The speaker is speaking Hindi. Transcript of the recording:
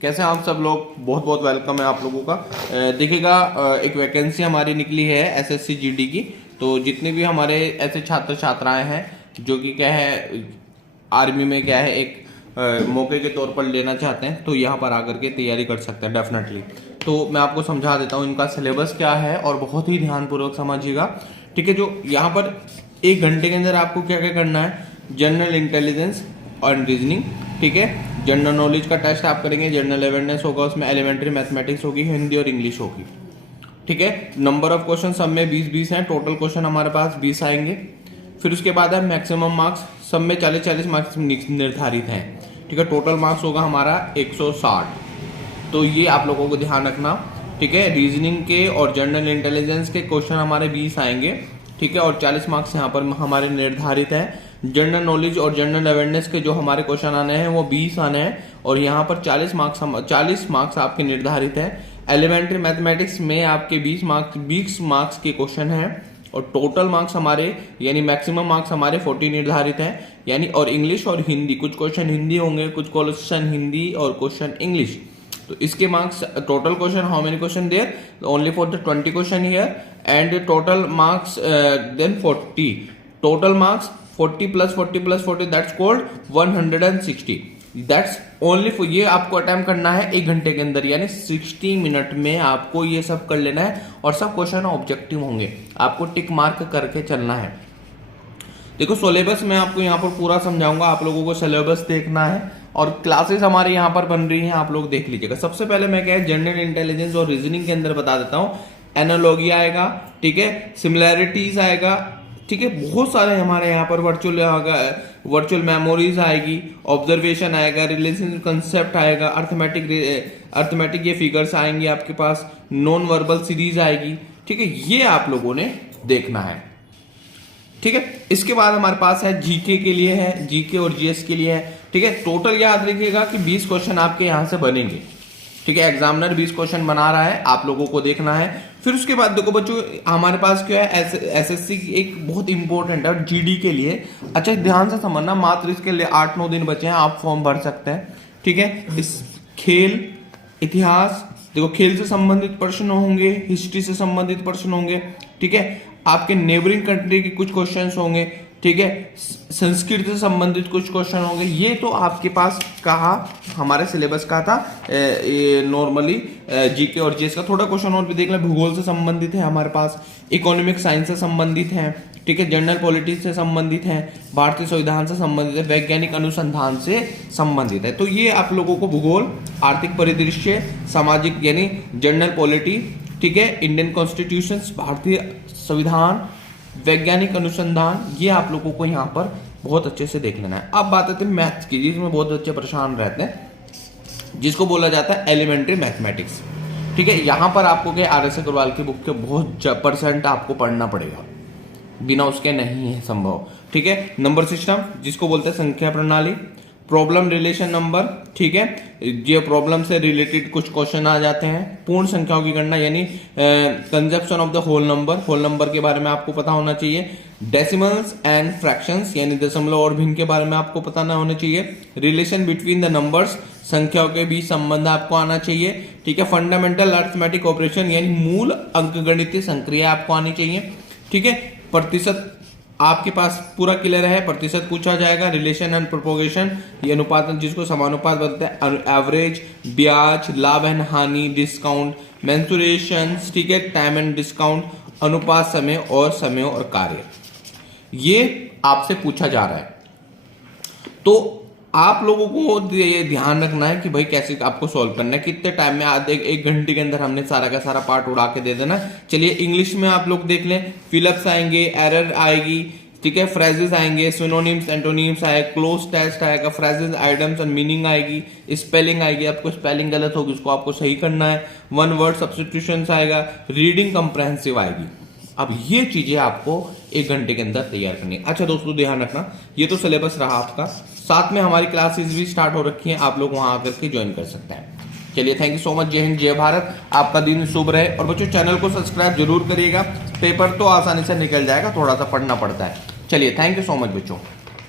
कैसे हैं आप सब लोग। बहुत बहुत वेलकम है आप लोगों का। देखिएगा, एक वैकेंसी हमारी निकली है एसएससी जीडी की। तो जितने भी हमारे ऐसे छात्र छात्राएं हैं जो कि क्या है आर्मी में क्या है एक मौके के तौर पर लेना चाहते हैं, तो यहाँ पर आकर के तैयारी कर सकते हैं डेफिनेटली। तो मैं आपको समझा देता हूँ इनका सिलेबस क्या है और बहुत ही ध्यानपूर्वक समझिएगा, ठीक है। जो यहाँ पर 1 घंटे के अंदर आपको क्या क्या करना है, जनरल इंटेलिजेंस और रीजनिंग, ठीक है। जनरल नॉलेज का टेस्ट आप करेंगे, जनरल अवेयरनेस होगा, उसमें एलिमेंट्री मैथमेटिक्स होगी, हिंदी और इंग्लिश होगी, ठीक है। नंबर ऑफ क्वेश्चन सब में 20-20 हैं, टोटल क्वेश्चन हमारे पास 20 आएंगे। फिर उसके बाद है मैक्सिमम मार्क्स, सब में 40-40 मार्क्स निर्धारित हैं, ठीक है। टोटल मार्क्स होगा हमारा 160। तो ये आप लोगों को ध्यान रखना, ठीक है। रीजनिंग के और जनरल इंटेलिजेंस के क्वेश्चन हमारे 20 आएंगे, ठीक है, और 40 मार्क्स यहाँ पर हमारे निर्धारित है। जनरल नॉलेज और जनरल अवेयरनेस के जो हमारे क्वेश्चन आने हैं वो 20 आने हैं और यहाँ पर 40 मार्क्स आपके निर्धारित है। एलिमेंट्री मैथमेटिक्स में आपके 20 मार्क्स के क्वेश्चन हैं और टोटल मार्क्स हमारे यानी मैक्सिमम मार्क्स हमारे 40 निर्धारित है यानी। और इंग्लिश और हिंदी, कुछ क्वेश्चन हिंदी होंगे, कुछ क्वेश्चन हिंदी और क्वेश्चन इंग्लिश। तो इसके marks total question, how many question there, only for the 20 question here and total marks then 40, total marks 40 + 40 + 40 that's called 160। That's only for, ये आपको अटेम्प्ट करना है 1 घंटे के अंदर यानी 60 मिनट में आपको ये सब कर लेना है और सब क्वेश्चन ऑब्जेक्टिव होंगे, आपको टिक मार्क करके चलना है। देखो सिलेबस मैं आपको यहाँ पर पूरा समझाऊंगा, आप लोगों को सिलेबस देखना है और क्लासेस हमारे यहाँ पर बन रही हैं, आप लोग देख लीजिएगा। सबसे पहले मैं क्या है जनरल इंटेलिजेंस और रीजनिंग के अंदर बता देता हूँ। एनालॉगी आएगा, ठीक है, सिमिलैरिटीज आएगा, ठीक है, बहुत सारे हमारे यहाँ पर वर्चुअल मेमोरीज आएगी, ऑब्जर्वेशन आएगा, रिलेशन कंसेप्ट आएगा, अर्थमेटिक ये फिगर्स आएंगे आपके पास, नॉन वर्बल सीरीज आएगी, ठीक है। ये आप लोगों ने देखना है, ठीक है। इसके बाद हमारे पास है जीके के लिए है, जीके और जीएस के लिए है, ठीक है। टोटल याद रखिएगा कि 20 क्वेश्चन आपके यहां से बनेंगे, ठीक है। एग्जामिनर 20 क्वेश्चन बना रहा है, आप लोगों को देखना है। फिर उसके बाद देखो बच्चों, हमारे पास क्या है एसएससी की एक बहुत इंपॉर्टेंट है और जीडी के लिए, अच्छा ध्यान से समझना, मात्र इसके लिए 8-9 दिन बचे हैं, आप फॉर्म भर सकते हैं, ठीक है। इस खेल, इतिहास, देखो खेल से संबंधित प्रश्न होंगे, हिस्ट्री से संबंधित प्रश्न होंगे, ठीक है। आपके नेबरिंग कंट्री के कुछ क्वेश्चंस होंगे, ठीक है। संस्कृत से संबंधित कुछ क्वेश्चन होंगे। ये तो आपके पास कहा हमारे सिलेबस का था नॉर्मली जीके और जीएस का। थोड़ा क्वेश्चन और भी देख लें, भूगोल से संबंधित है हमारे पास, इकोनॉमिक साइंस से संबंधित है, ठीक है, जनरल पॉलिटिक्स से संबंधित है, भारतीय संविधान से संबंधित है, वैज्ञानिक अनुसंधान से संबंधित है। तो ये आप लोगों को भूगोल, आर्थिक परिदृश्य, सामाजिक यानी जनरल पॉलिटी, ठीक है, इंडियन कॉन्स्टिट्यूशन, भारतीय संविधान, वैज्ञानिक अनुसंधान, ये आप लोगों को यहाँ पर बहुत अच्छे से देख लेना है। अब बात आती है मैथ्स की, जिसमें बहुत बच्चे परेशान रहते हैं, जिसको बोला जाता है एलिमेंट्री मैथमेटिक्स, ठीक है। यहाँ पर आपको क्या आर.एस. अग्रवाल की बुक के बहुत % आपको पढ़ना पड़ेगा, बिना उसके नहीं है संभव, ठीक है। नंबर सिस्टम, जिसको बोलते हैं संख्या प्रणाली, प्रॉब्लम रिलेशन नंबर, ठीक है, ये प्रॉब्लम से रिलेटेड कुछ क्वेश्चन आ जाते हैं। पूर्ण संख्याओं की गणना यानी consumption of the whole number के बारे में आपको पता होना चाहिए। डेसिमल्स एंड फ्रैक्शंस यानी दशमलव और भिन्न के बारे में आपको पता ना होना चाहिए। रिलेशन बिटवीन द नंबर्स, संख्याओं के बीच संबंध आपको आना चाहिए, ठीक है। फंडामेंटल अर्थमेटिक ऑपरेशन यानी मूल अंकगणितीय संक्रिया आपको आनी चाहिए, ठीक है। प्रतिशत आपके पास पूरा क्लियर है, प्रतिशत पूछा जाएगा। रिलेशन एंड प्रोपोगेशन, ये अनुपात जिसको समानुपात बोलते हैं, एवरेज, ब्याज, लाभ एंड हानि, डिस्काउंट, मेंसुरेशन, ठीक है, टाइम एंड डिस्काउंट, अनुपात समय और कार्य, ये आपसे पूछा जा रहा है। तो आप लोगों को ये ध्यान रखना है कि भाई कैसे आपको सॉल्व करना है, कितने टाइम में, आधे 1 घंटे के अंदर हमने सारा का सारा पार्ट उड़ा के दे देना। चलिए इंग्लिश में आप लोग देख लें, फिलअप्स आएंगे, एरर आएगी, ठीक है, फ्रेजेस आएंगे, सिनोनिम्स एंटोनिम्स आएगा, क्लोज टेस्ट आएगा, फ्रेजेस, आइटम्स एंड मीनिंग आएगी, स्पेलिंग आएगी, आपको स्पेलिंग गलत होगी उसको आपको सही करना है, 1 वर्ड सब्स्टिट्यूशन आएगा, रीडिंग कंप्रेहेंसिव आएगी। अब ये चीजें आपको 1 घंटे के अंदर तैयार करनी है। अच्छा दोस्तों ध्यान रखना, ये तो सिलेबस रहा आपका, साथ में हमारी क्लासेस भी स्टार्ट हो रखी हैं, आप लोग वहां आकर के ज्वाइन कर सकते हैं। चलिए थैंक यू सो मच, जय हिंद जय भारत, आपका दिन शुभ रहे। और बच्चों चैनल को सब्सक्राइब जरूर करिएगा, पेपर तो आसानी से निकल जाएगा, थोड़ा सा पढ़ना पड़ता है। चलिए थैंक यू सो मच बच्चों।